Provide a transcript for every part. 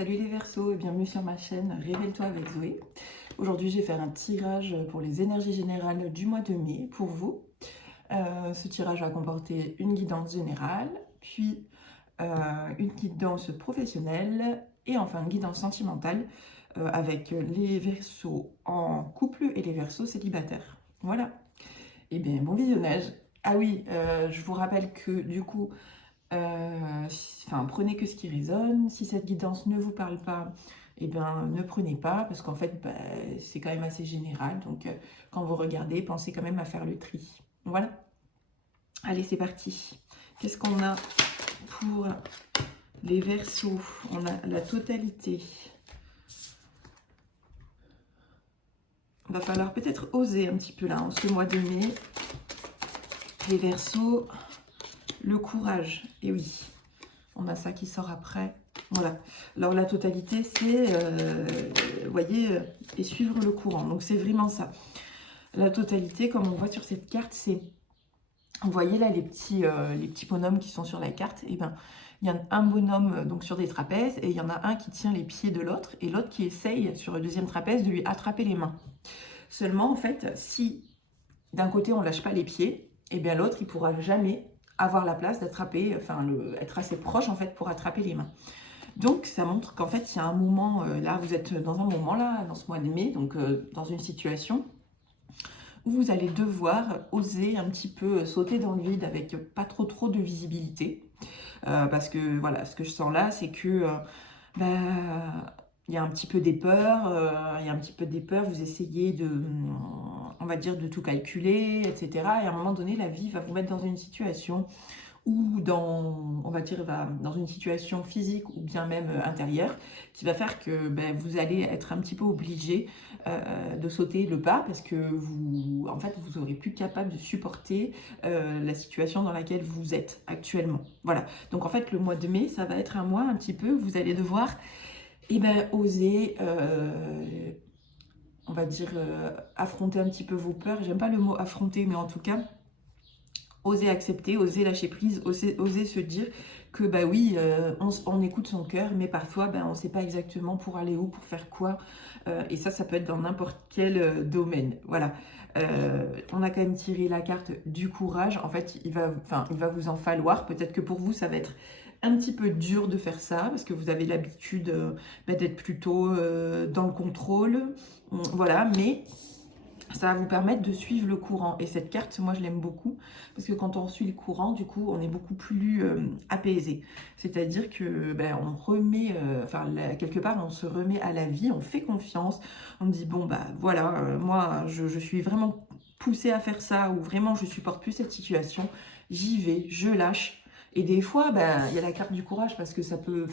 Salut les Verseaux et bienvenue sur ma chaîne Révèle-toi avec Zoé. Aujourd'hui, je vais faire un tirage pour les énergies générales du mois de mai pour vous. Ce tirage va comporter une guidance générale, puis une guidance professionnelle et enfin une guidance sentimentale avec les Verseaux en couple et les Verseaux célibataires. Voilà. Et bien, bon visionnage. Ah oui, je vous rappelle que du coup, prenez que ce qui résonne. Si cette guidance ne vous parle pas, eh bien, ne prenez pas, parce qu'en fait, c'est quand même assez général. Donc, quand vous regardez, pensez quand même à faire le tri. Voilà. Allez, c'est parti. Qu'est-ce qu'on a pour les Verseaux? On a la totalité. Il va falloir peut-être oser un petit peu là, en ce mois de mai. Les Verseaux, le courage. Et oui, on a ça qui sort après. Voilà. Alors la totalité, c'est, vous voyez, et suivre le courant. Donc c'est vraiment ça. La totalité, comme on voit sur cette carte, c'est, vous voyez là les petits bonhommes qui sont sur la carte. Et ben, il y a un bonhomme donc sur des trapèzes et il y en a un qui tient les pieds de l'autre et l'autre qui essaye sur le deuxième trapèze de lui attraper les mains. Seulement, en fait, si d'un côté on lâche pas les pieds, et bien l'autre il pourra jamais avoir la place d'attraper, être assez proche en fait pour attraper les mains. Donc ça montre qu'en fait il y a un moment, là vous êtes dans un moment là, dans ce mois de mai, donc dans une situation où vous allez devoir oser un petit peu sauter dans le vide avec pas trop de visibilité. Parce que voilà, ce que je sens là, c'est que bah, il y a un petit peu des peurs, vous essayez de, on va dire, de tout calculer, etc. Et à un moment donné, la vie va vous mettre dans une situation ou dans, on va dire, dans une situation physique ou bien même intérieure, qui va faire que vous allez être un petit peu obligé de sauter le pas parce que vous, en fait, vous aurez plus capable de supporter la situation dans laquelle vous êtes actuellement. Voilà. Donc en fait, le mois de mai, ça va être un mois un petit peu, vous allez devoir, oser. On va dire affronter un petit peu vos peurs. J'aime pas le mot affronter, mais en tout cas, oser accepter, oser lâcher prise, oser se dire que bah oui, on écoute son cœur, mais parfois on ne sait pas exactement pour aller où, pour faire quoi. Et ça peut être dans n'importe quel domaine. Voilà. On a quand même tiré la carte du courage. En fait, il va vous en falloir. Peut-être que pour vous, ça va être un petit peu dur de faire ça, parce que vous avez l'habitude d'être plutôt dans le contrôle. Voilà, mais ça va vous permettre de suivre le courant. Et cette carte, moi, je l'aime beaucoup parce que quand on suit le courant, du coup, on est beaucoup plus apaisé. C'est-à-dire que on remet, quelque part, on se remet à la vie, on fait confiance, on dit bon voilà, moi, je suis vraiment poussée à faire ça ou vraiment je supporte plus cette situation, j'y vais, je lâche. Et des fois, il y a la carte du courage parce que ça peut,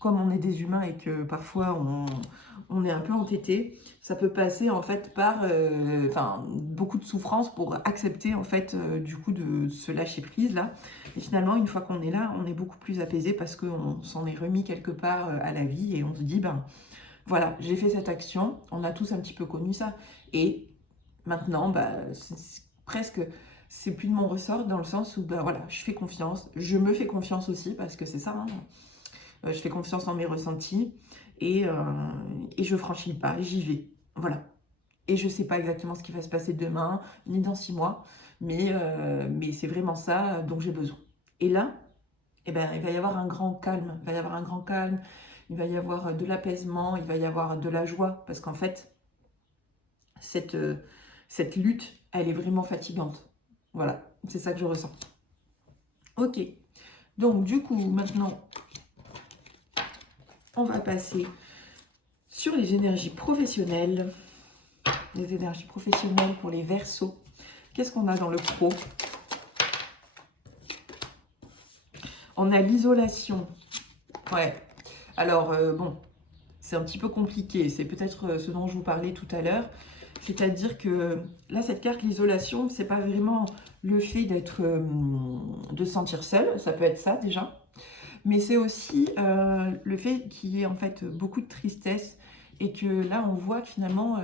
comme on est des humains et que parfois on est un peu entêté, ça peut passer en fait par beaucoup de souffrance pour accepter en fait du coup de se lâcher prise là. Et finalement, une fois qu'on est là, on est beaucoup plus apaisé parce qu'on s'en est remis quelque part à la vie et on se dit voilà, j'ai fait cette action, on a tous un petit peu connu ça. Et maintenant, presque, c'est plus de mon ressort dans le sens où voilà, je fais confiance, je me fais confiance aussi parce que c'est ça, hein. Je fais confiance en mes ressentis et je franchis le pas, j'y vais. Voilà. Et je ne sais pas exactement ce qui va se passer demain, ni dans 6 mois, mais c'est vraiment ça dont j'ai besoin. Et là, il va y avoir un grand calme, il va y avoir un grand calme, il va y avoir de l'apaisement, il va y avoir de la joie, parce qu'en fait, cette lutte, elle est vraiment fatigante. Voilà, c'est ça que je ressens. Ok, donc du coup, maintenant, on va passer sur les énergies professionnelles. Les énergies professionnelles pour les Verseaux. Qu'est-ce qu'on a dans le pro? On a l'isolation. Ouais. Alors, bon, c'est un petit peu compliqué. C'est peut-être ce dont je vous parlais tout à l'heure. C'est-à-dire que là, cette carte, l'isolation, c'est pas vraiment le fait d'être, de se sentir seul. Ça peut être ça déjà. Mais c'est aussi le fait qu'il y ait en fait beaucoup de tristesse et que là on voit que finalement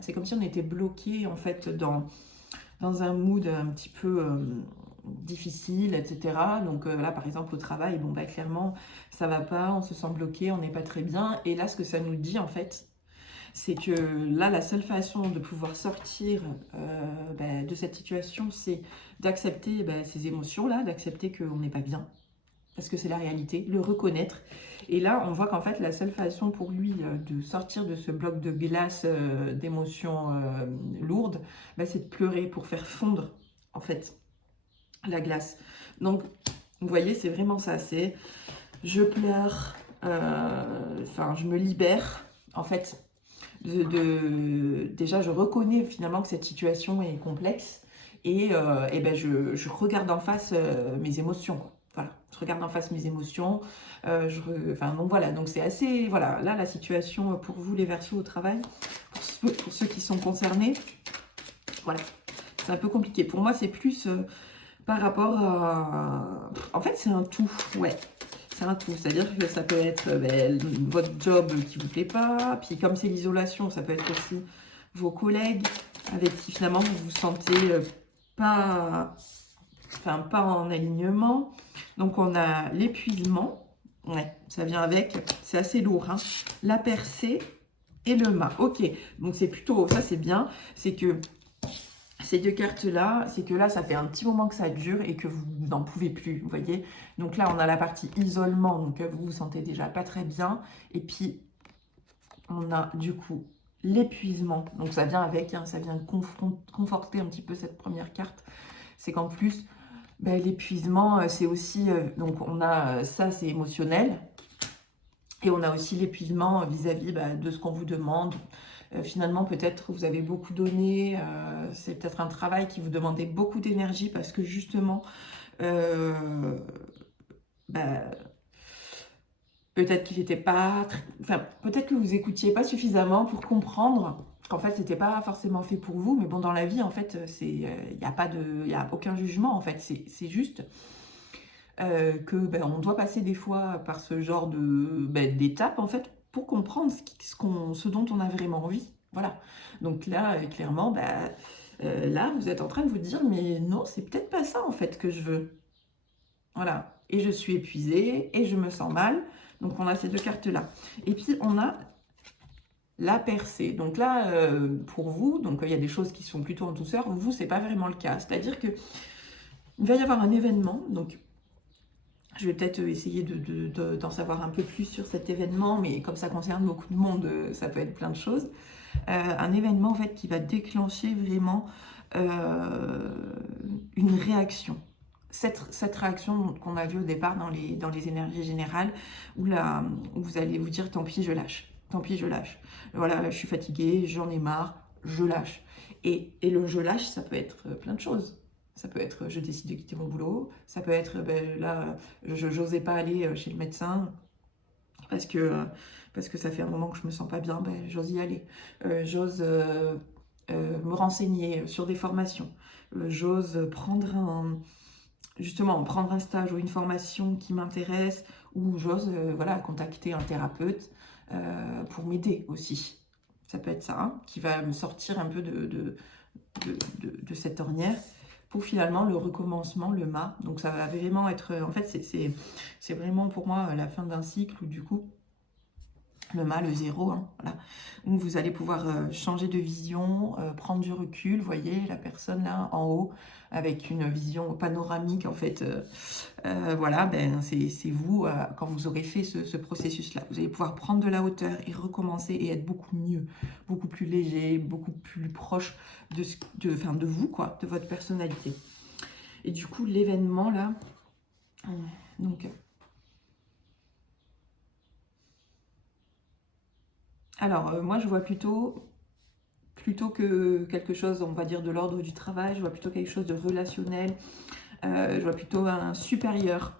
c'est comme si on était bloqué en fait dans un mood un petit peu difficile, etc. Donc là, par exemple, au travail, bon, bah, clairement, ça va pas, on se sent bloqué, on n'est pas très bien. Et là, ce que ça nous dit, en fait, c'est que là, la seule façon de pouvoir sortir bah, de cette situation, c'est d'accepter bah, ces émotions-là, d'accepter qu'on n'est pas bien, parce que c'est la réalité, le reconnaître. Et là, on voit qu'en fait, la seule façon pour lui de sortir de ce bloc de glace d'émotions lourdes, bah, c'est de pleurer pour faire fondre, en fait, la glace. Donc, vous voyez, c'est vraiment ça, c'est je pleure, enfin, je me libère, en fait, déjà, je reconnais finalement que cette situation est complexe et ben je regarde en face mes émotions, quoi. Voilà, je regarde en face mes émotions. Enfin, donc voilà, donc c'est assez. Voilà, là, la situation pour vous, les Verseaux au travail, pour ceux qui sont concernés, voilà, c'est un peu compliqué. Pour moi, c'est plus par rapport à. En fait, c'est un tout, ouais. C'est un tout, c'est-à-dire que ça peut être ben, votre job qui vous plaît pas, puis comme c'est l'isolation, ça peut être aussi vos collègues avec qui finalement vous vous sentez pas, enfin, pas en alignement. Donc on a l'épuisement, ouais, ça vient avec, c'est assez lourd, hein. La percée et le mât. Ok, donc c'est plutôt, ça c'est bien, c'est que ces deux cartes-là, c'est que là, ça fait un petit moment que ça dure et que vous n'en pouvez plus, vous voyez. Donc là, on a la partie isolement, donc vous vous sentez déjà pas très bien. Et puis, on a du coup l'épuisement. Donc ça vient avec, hein, ça vient de conforter un petit peu cette première carte. C'est qu'en plus, ben, l'épuisement, c'est aussi, donc on a ça, c'est émotionnel. Et on a aussi l'épuisement vis-à-vis bah, de ce qu'on vous demande. Finalement, peut-être vous avez beaucoup donné, c'est peut-être un travail qui vous demandait beaucoup d'énergie parce que justement, bah, peut-être qu'il n'était pas... Enfin, peut-être que vous écoutiez pas suffisamment pour comprendre qu'en fait, c'était pas forcément fait pour vous. Mais bon, dans la vie, en fait, il n'y a pas de... y a aucun jugement, en fait. C'est juste que ben, on doit passer des fois par ce genre de ben, d'étapes en fait pour comprendre ce dont on a vraiment envie. Voilà. Donc là, clairement, ben, là, vous êtes en train de vous dire, mais non, c'est peut-être pas ça en fait que je veux. Voilà. Et je suis épuisée et je me sens mal. Donc on a ces deux cartes-là. Et puis on a la percée. Donc là, pour vous, donc il y a des choses qui sont plutôt en douceur. Vous, c'est pas vraiment le cas. C'est-à-dire que il va y avoir un événement. Donc je vais peut-être essayer d'en savoir un peu plus sur cet événement, mais comme ça concerne beaucoup de monde, ça peut être plein de choses. Un événement en fait qui va déclencher vraiment une réaction. Cette réaction qu'on a vue au départ dans les énergies générales, où vous allez vous dire tant pis, je lâche. Tant pis, je lâche. Voilà, je suis fatiguée, j'en ai marre, je lâche. Et le je lâche, ça peut être plein de choses. Ça peut être je décide de quitter mon boulot, ça peut être ben, là, je n'osais pas aller chez le médecin parce que ça fait un moment que je me sens pas bien, ben, j'ose y aller. J'ose me renseigner sur des formations. J'ose justement prendre un stage ou une formation qui m'intéresse, ou j'ose voilà, contacter un thérapeute pour m'aider aussi. Ça peut être ça, hein, qui va me sortir un peu de cette ornière pour finalement le recommencement, le mât. Donc ça va vraiment être, en fait c'est vraiment pour moi la fin d'un cycle où du coup le mât, le zéro, hein, voilà, où vous allez pouvoir changer de vision, prendre du recul, vous voyez la personne là en haut avec une vision panoramique en fait, voilà, ben, c'est vous quand vous aurez fait ce processus là, vous allez pouvoir prendre de la hauteur et recommencer et être beaucoup mieux, beaucoup plus léger, beaucoup plus proche de vous quoi, de votre personnalité. Et du coup l'événement là, donc alors moi je vois plutôt que quelque chose, on va dire, de l'ordre du travail, je vois plutôt quelque chose de relationnel, je vois plutôt un supérieur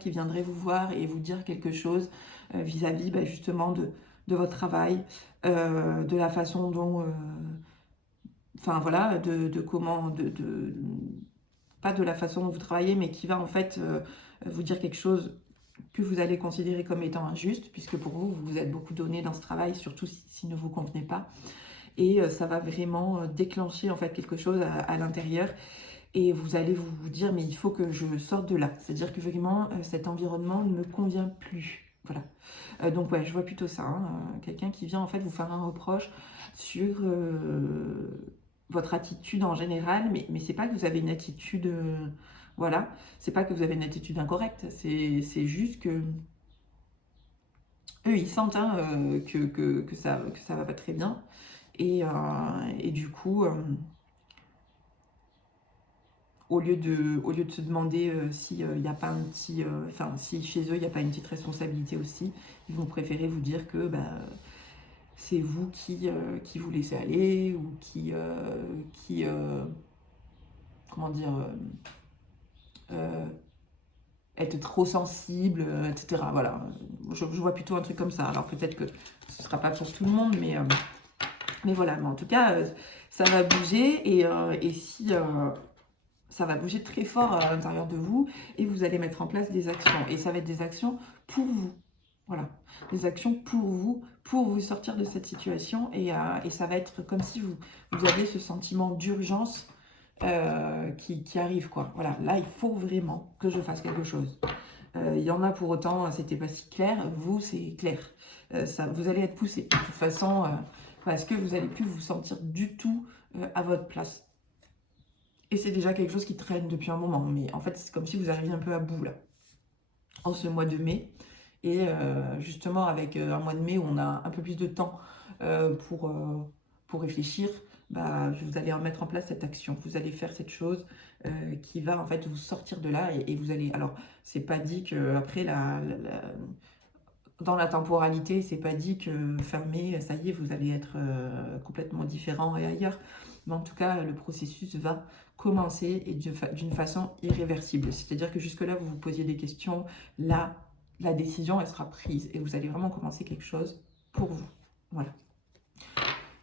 qui viendrait vous voir et vous dire quelque chose vis-à-vis bah, justement de votre travail, de la façon dont, enfin voilà, de comment, pas de la façon dont vous travaillez, mais qui va en fait vous dire quelque chose que vous allez considérer comme étant injuste, puisque pour vous, vous vous êtes beaucoup donné dans ce travail, surtout s'il ne vous convenait pas. Et ça va vraiment déclencher en fait quelque chose à l'intérieur et vous allez vous dire, mais il faut que je sorte de là. C'est-à-dire que vraiment, cet environnement ne me convient plus. Voilà. Donc ouais, je vois plutôt ça, hein, quelqu'un qui vient en fait vous faire un reproche sur votre attitude en général, mais c'est pas que vous avez une attitude, voilà, c'est pas que vous avez une attitude incorrecte, c'est juste que eux ils sentent, hein, que ça va pas très bien, et du coup, au lieu de se demander s'il n'y a pas un petit, enfin si chez eux il n'y a pas une petite responsabilité aussi, ils vont préférer vous dire que bah, c'est vous qui vous laissez aller, ou comment dire, euh, être trop sensible, etc. Voilà, je vois plutôt un truc comme ça. Alors peut-être que ce ne sera pas pour tout le monde, mais voilà. Mais en tout cas, ça va bouger, et si ça va bouger très fort à l'intérieur de vous, et vous allez mettre en place des actions. Et ça va être des actions pour vous. Voilà, des actions pour vous sortir de cette situation. Et ça va être comme si vous aviez ce sentiment d'urgence qui arrive, quoi. Voilà, là, il faut vraiment que je fasse quelque chose. Il y en a pour autant, c'était pas si clair. Vous, c'est clair. Vous allez être poussé. De toute façon, parce que vous n'allez plus vous sentir du tout à votre place. Et c'est déjà quelque chose qui traîne depuis un moment. Mais en fait, c'est comme si vous arriviez un peu à bout, là, en ce mois de mai. Et justement, avec un mois de mai où on a un peu plus de temps euh, pour, euh, pour réfléchir, bah, vous allez mettre en place cette action. Vous allez faire cette chose qui va en fait vous sortir de là, et vous allez... Alors, c'est pas dit que après dans la temporalité, c'est pas dit que fermé, ça y est, vous allez être complètement différent et ailleurs. Mais en tout cas, le processus va commencer, et d'une façon irréversible. C'est-à-dire que jusque-là, vous vous posiez des questions. Là, la décision, elle sera prise, et vous allez vraiment commencer quelque chose pour vous. Voilà.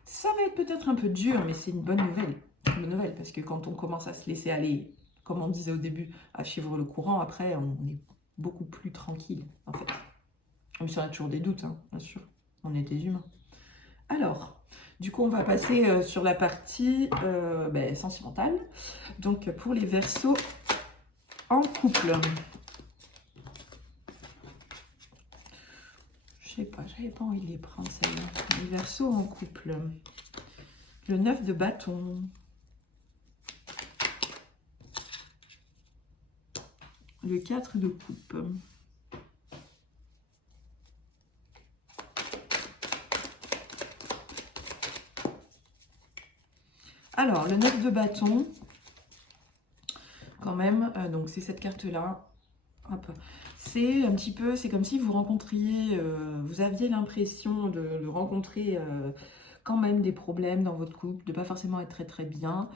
Ça va être peut-être un peu dur, mais c'est une bonne nouvelle. Une bonne nouvelle, parce que quand on commence à se laisser aller, comme on disait au début, à suivre le courant, après, on est beaucoup plus tranquille, en fait. Même si on a toujours des doutes, hein, bien sûr. On est des humains. Alors, du coup, on va passer sur la partie sentimentale. Donc, pour les Verseaux en couple. Je sais pas, j'avais pas envie de les prendre, celles-là. Les Verseaux en couple. Le 9 de bâton. Le 4 de coupe. Alors, le 9 de bâton, quand même, donc c'est cette carte-là. Hop. C'est un petit peu, c'est comme si vous rencontriez, vous aviez l'impression de rencontrer quand même des problèmes dans votre couple, de pas forcément être très très bien,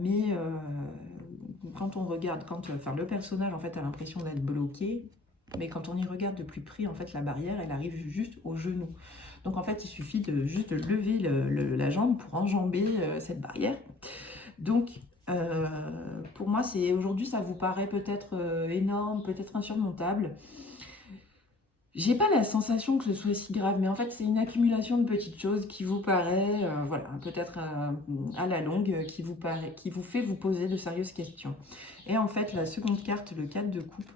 mais quand on regarde, enfin le personnage en fait a l'impression d'être bloqué, mais quand on y regarde de plus près, en fait la barrière elle arrive juste au genou. Donc en fait il suffit de juste lever la jambe pour enjamber cette barrière. Donc pour moi, aujourd'hui, ça vous paraît peut-être énorme, peut-être insurmontable. J'ai pas la sensation que ce soit si grave, mais en fait, c'est une accumulation de petites choses qui vous paraît, voilà, peut-être à la longue, qui vous fait vous poser de sérieuses questions. Et en fait, la seconde carte, le 4 de coupe,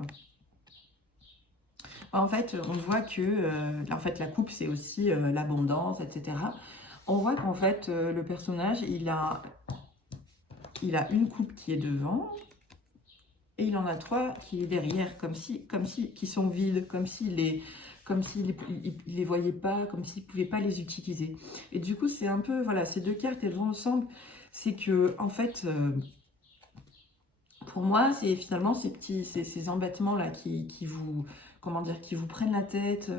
en fait, on voit que, en fait, la coupe, c'est aussi l'abondance, etc. On voit qu'en fait, le personnage, il a une coupe qui est devant, et il en a 3 qui est derrière, qui sont vides, comme s'il les voyait pas, comme s'il pouvait pas les utiliser. Et du coup, c'est un peu, voilà, ces deux cartes, elles vont ensemble. C'est que, en fait, pour moi, c'est finalement ces embêtements-là qui vous, comment dire, qui vous prennent la tête,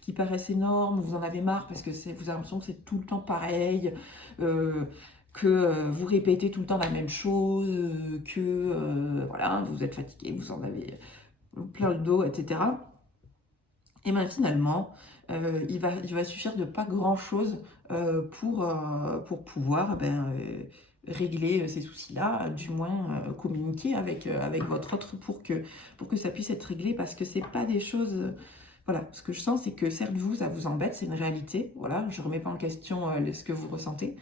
qui paraissent énormes, vous en avez marre parce que vous avez l'impression que c'est tout le temps pareil, que vous répétez tout le temps la même chose, voilà, vous êtes fatigué, vous en avez plein le dos, etc. Et bien finalement, il va suffire de pas grand-chose pour pouvoir régler ces soucis-là, du moins communiquer avec votre autre pour que ça puisse être réglé, parce que c'est pas des choses... voilà, ce que je sens, c'est que certes, ça vous embête, c'est une réalité, voilà, je remets pas en question ce que vous ressentez.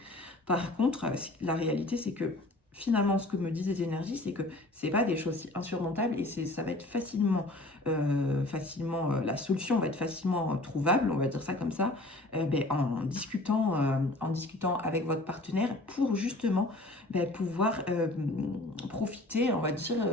Par contre, la réalité, c'est que finalement, ce que me disent les énergies, c'est que c'est pas des choses si insurmontables et ça va être facilement, la solution va être facilement trouvable, on va dire ça comme ça, ben, en discutant avec votre partenaire pour justement ben, pouvoir profiter, on va dire,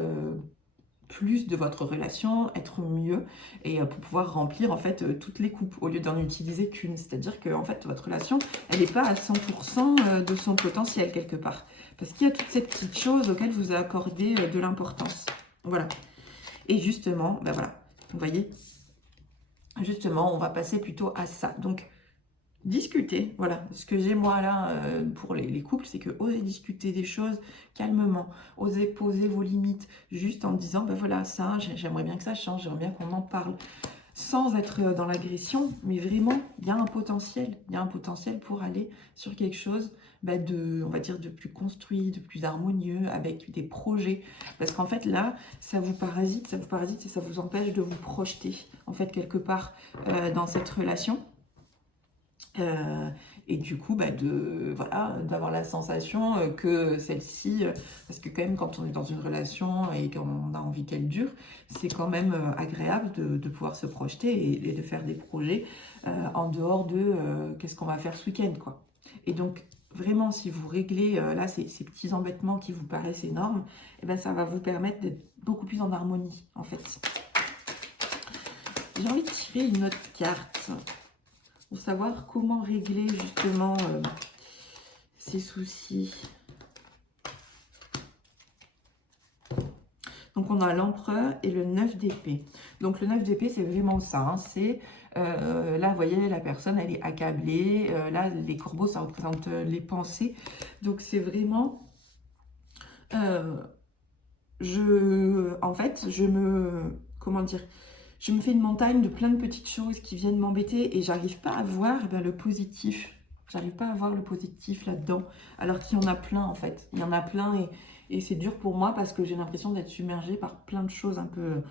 plus de votre relation, être mieux et pour pouvoir remplir en fait toutes les coupes au lieu d'en utiliser qu'une. C'est-à-dire que en fait votre relation, elle n'est pas à 100% de son potentiel quelque part. Parce qu'il y a toutes ces petites choses auxquelles vous accordez de l'importance. Voilà. Et justement, ben voilà, vous voyez, justement, on va passer plutôt à ça. Donc, discuter, voilà. Ce que j'ai moi là pour les couples, c'est que osez discuter des choses calmement, osez poser vos limites, juste en disant, ben voilà, ça, j'aimerais bien que ça change, j'aimerais bien qu'on en parle, sans être dans l'agression, mais vraiment, il y a un potentiel, pour aller sur quelque chose ben, de, on va dire, de plus construit, de plus harmonieux, avec des projets, parce qu'en fait là, ça vous parasite et ça vous empêche de vous projeter, en fait, quelque part dans cette relation. Et du coup, bah voilà, d'avoir la sensation que celle-ci, parce que quand même quand on est dans une relation et qu'on a envie qu'elle dure, c'est quand même agréable de pouvoir se projeter et de faire des projets en dehors de qu'est-ce qu'on va faire ce week-end, quoi. Et donc, vraiment, si vous réglez là ces petits embêtements qui vous paraissent énormes, et ben, ça va vous permettre d'être beaucoup plus en harmonie, en fait. J'ai envie de tirer une autre carte pour savoir comment régler justement ces soucis. Donc on a l'empereur et le 9 d'épée. Donc le 9 d'épée, c'est vraiment ça. Hein, c'est là, vous voyez, la personne, elle est accablée. Là, les corbeaux, ça représente les pensées. Donc c'est vraiment... en fait, comment dire, je me fais une montagne de plein de petites choses qui viennent m'embêter et j'arrive pas à voir le positif. J'arrive pas à voir le positif là-dedans. Alors qu'il y en a plein en fait. Il y en a plein et c'est dur pour moi parce que j'ai l'impression d'être submergée par plein de choses un peu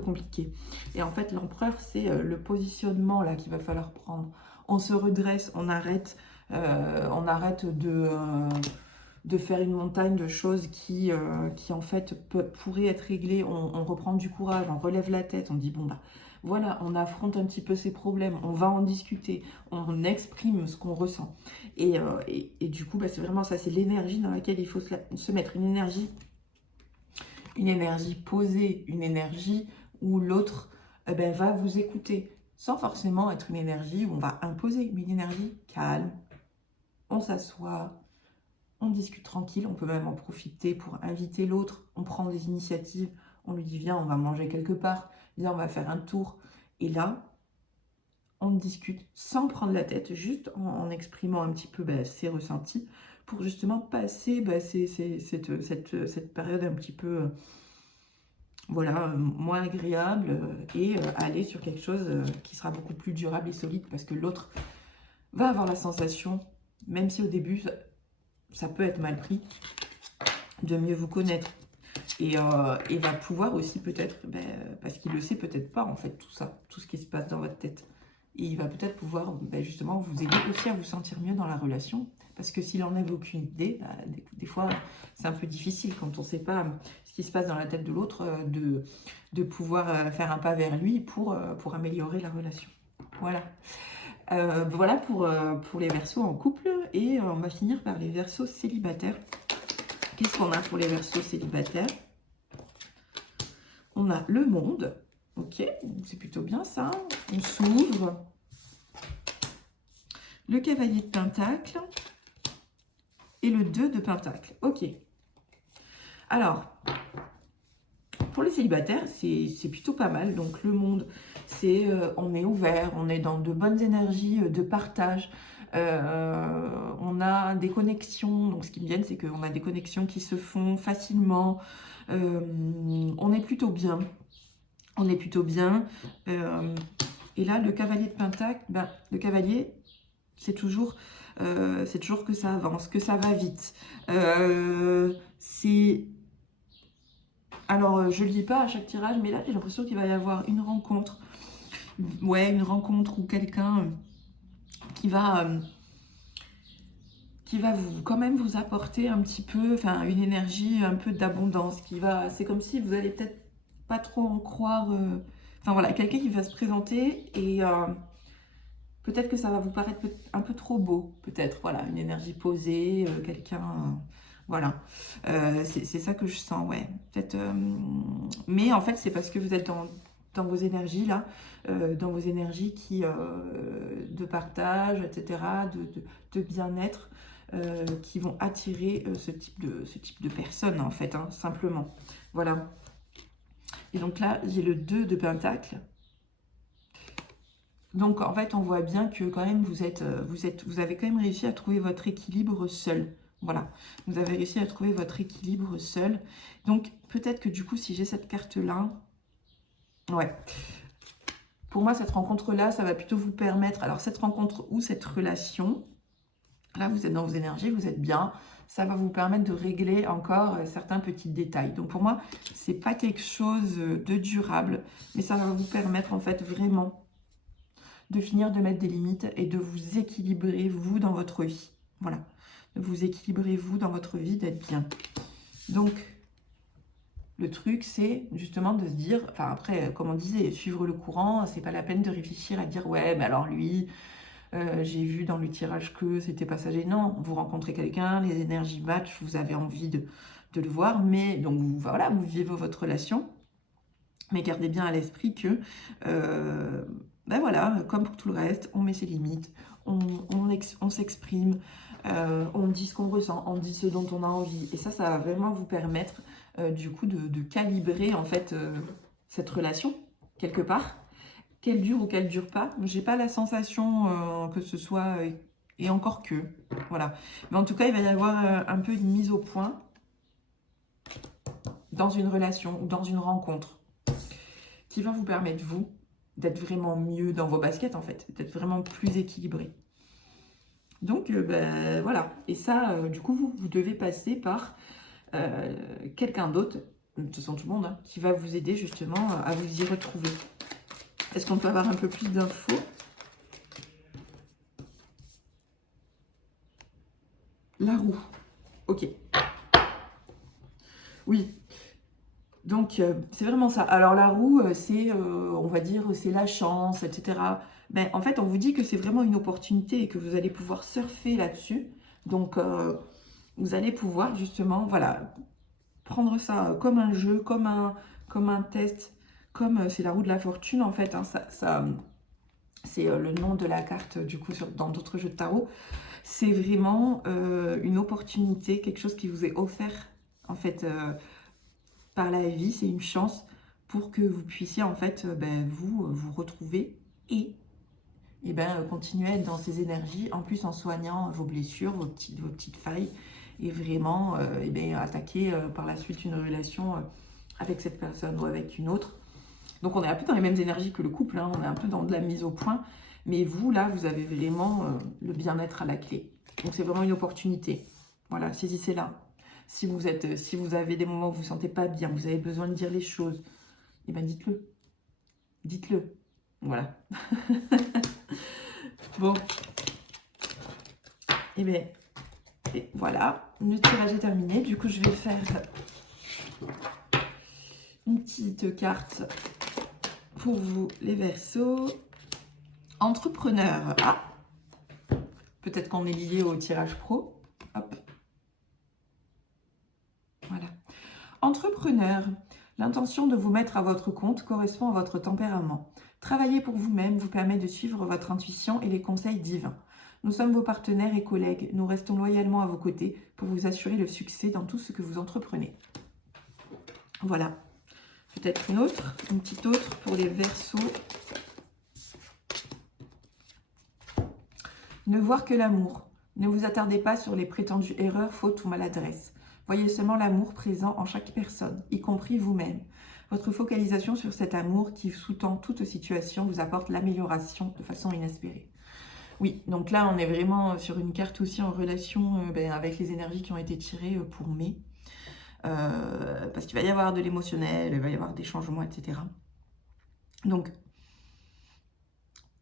compliquées. Et en fait, l'empereur, c'est le positionnement là qu'il va falloir prendre. On se redresse, on arrête de faire une montagne de choses qui en fait pourraient être réglées. On reprend du courage, on relève la tête, on dit bon bah voilà, on affronte un petit peu ces problèmes, on va en discuter, on exprime ce qu'on ressent. Et du coup, bah, c'est vraiment ça, c'est l'énergie dans laquelle il faut se mettre, une énergie posée, une énergie où l'autre ben, va vous écouter, sans forcément être une énergie où on va imposer, mais une énergie calme, on s'assoit, on discute tranquille, on peut même en profiter pour inviter l'autre, on prend des initiatives, on lui dit viens, on va manger quelque part, viens, on va faire un tour. Et là, on discute sans prendre la tête, juste en exprimant un petit peu ses ressentis, pour justement passer cette période un petit peu voilà, moins agréable et aller sur quelque chose qui sera beaucoup plus durable et solide, parce que l'autre va avoir la sensation, même si au début ça peut être mal pris, de mieux vous connaître. Et va pouvoir aussi peut-être, parce qu'il le sait peut-être pas en fait tout ça, tout ce qui se passe dans votre tête. Et il va peut-être pouvoir justement vous aider aussi à vous sentir mieux dans la relation. Parce que s'il en avait aucune idée, des fois c'est un peu difficile quand on ne sait pas ce qui se passe dans la tête de l'autre, de pouvoir faire un pas vers lui pour améliorer la relation. Voilà. Voilà pour les Verseaux en couple. Et on va finir par les Verseaux célibataires. Qu'est-ce qu'on a pour les Verseaux célibataires? On a le monde. Ok, c'est plutôt bien ça. On s'ouvre. Le cavalier de Pentacle. Et le 2 de Pentacle. Ok. Alors, pour les célibataires, c'est plutôt pas mal. Donc, le monde, c'est on est ouvert, on est dans de bonnes énergies de partage. On a des connexions. Donc, ce qui me vient, c'est qu'on a des connexions qui se font facilement. On est plutôt bien. On est plutôt bien. Et là, le cavalier de Pentacle, le cavalier, c'est toujours que ça avance, que ça va vite. Alors, je ne le dis pas à chaque tirage, mais là, j'ai l'impression qu'il va y avoir une rencontre. Ouais, une rencontre ou quelqu'un qui va qui va quand même vous apporter un petit peu, enfin une énergie un peu d'abondance, c'est comme si vous allez peut-être pas trop en croire, enfin voilà, quelqu'un qui va se présenter et peut-être que ça va vous paraître un peu trop beau, peut-être, voilà, une énergie posée, quelqu'un, voilà. C'est ça que je sens, ouais. Peut-être, mais en fait, c'est parce que vous êtes dans vos énergies, là, dans vos énergies de partage, etc., de bien-être, qui vont attirer ce type de personnes, en fait, hein, simplement. Voilà. Et donc là, j'ai le 2 de Pentacle. Donc en fait, on voit bien que quand même vous avez quand même réussi à trouver votre équilibre seul. Voilà, vous avez réussi à trouver votre équilibre seul. Donc peut-être que du coup, si j'ai cette carte-là, ouais. Pour moi, cette rencontre-là, ça va plutôt vous permettre, alors cette rencontre ou cette relation, là vous êtes dans vos énergies, vous êtes bien, ça va vous permettre de régler encore certains petits détails. Donc pour moi, c'est pas quelque chose de durable, mais ça va vous permettre en fait vraiment de finir de mettre des limites et de vous équilibrer, vous, dans votre vie. Voilà. De vous équilibrer, vous, dans votre vie, d'être bien. Donc, le truc, c'est justement de se dire, enfin après, comme on disait, suivre le courant, c'est pas la peine de réfléchir à dire, ouais, mais alors lui, j'ai vu dans le tirage que c'était passager. Non, vous rencontrez quelqu'un, les énergies matchent, vous avez envie de le voir, mais donc voilà, vous vivez votre relation. Mais gardez bien à l'esprit que, ben voilà, comme pour tout le reste, on met ses limites, on s'exprime, on dit ce qu'on ressent, on dit ce dont on a envie. Et ça va vraiment vous permettre, du coup, de calibrer, en fait, cette relation, quelque part. Qu'elle dure ou qu'elle dure pas. J'ai pas la sensation que ce soit... et encore que, voilà. Mais en tout cas, il va y avoir un peu une mise au point dans une relation ou dans une rencontre, qui va vous permettre, vous, d'être vraiment mieux dans vos baskets, en fait, d'être vraiment plus équilibré. Donc, ben, voilà. Et ça, du coup, vous devez passer par quelqu'un d'autre, de toute façon tout le monde, hein, qui va vous aider justement à vous y retrouver. Est-ce qu'on peut avoir un peu plus d'infos? La roue. Ok. Oui. Donc, c'est vraiment ça. Alors, la roue, c'est, on va dire, c'est la chance, etc. Ben, en fait, on vous dit que c'est vraiment une opportunité et que vous allez pouvoir surfer là-dessus. Donc, vous allez pouvoir, justement, voilà, prendre ça comme un jeu, comme un test, comme c'est la roue de la fortune, en fait. Hein, c'est le nom de la carte, du coup, dans d'autres jeux de tarot. C'est vraiment une opportunité, quelque chose qui vous est offert, en fait, par la vie, c'est une chance pour que vous puissiez en fait vous retrouver et continuer à être dans ces énergies, en plus en soignant vos blessures, vos petites failles et vraiment attaquer par la suite une relation avec cette personne ou avec une autre. Donc on est un peu dans les mêmes énergies que le couple, hein, on est un peu dans de la mise au point, mais vous là vous avez vraiment le bien-être à la clé. Donc c'est vraiment une opportunité. Voilà, saisissez-la. Si vous avez des moments où vous ne vous sentez pas bien, vous avez besoin de dire les choses, eh bien dites-le. Dites-le. Voilà. Bon. Eh bien, et voilà. Le tirage est terminé. Du coup, je vais faire une petite carte pour vous, les Verseaux. Entrepreneur. Ah, peut-être qu'on est lié au tirage pro. Hop. Voilà. Entrepreneur, l'intention de vous mettre à votre compte correspond à votre tempérament. Travailler pour vous-même vous permet de suivre votre intuition et les conseils divins. Nous sommes vos partenaires et collègues. Nous restons loyalement à vos côtés pour vous assurer le succès dans tout ce que vous entreprenez. Voilà. Peut-être une petite autre pour les Verseaux. Ne voir que l'amour. Ne vous attardez pas sur les prétendues erreurs, fautes ou maladresses. Voyez seulement l'amour présent en chaque personne, y compris vous-même. Votre focalisation sur cet amour qui sous-tend toute situation vous apporte l'amélioration de façon inespérée. Oui, donc là, on est vraiment sur une carte aussi en relation avec les énergies qui ont été tirées pour mai. Parce qu'il va y avoir de l'émotionnel, il va y avoir des changements, etc. Donc,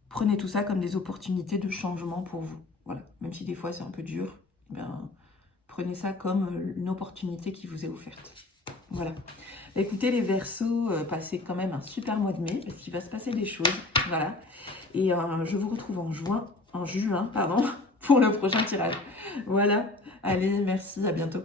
prenez tout ça comme des opportunités de changement pour vous. Voilà, même si des fois c'est un peu dur, eh bien, prenez ça comme une opportunité qui vous est offerte. Voilà. Écoutez les Verseaux, passez quand même un super mois de mai, parce qu'il va se passer des choses. Voilà. Et je vous retrouve en juin, pardon, pour le prochain tirage. Voilà. Allez, merci, à bientôt.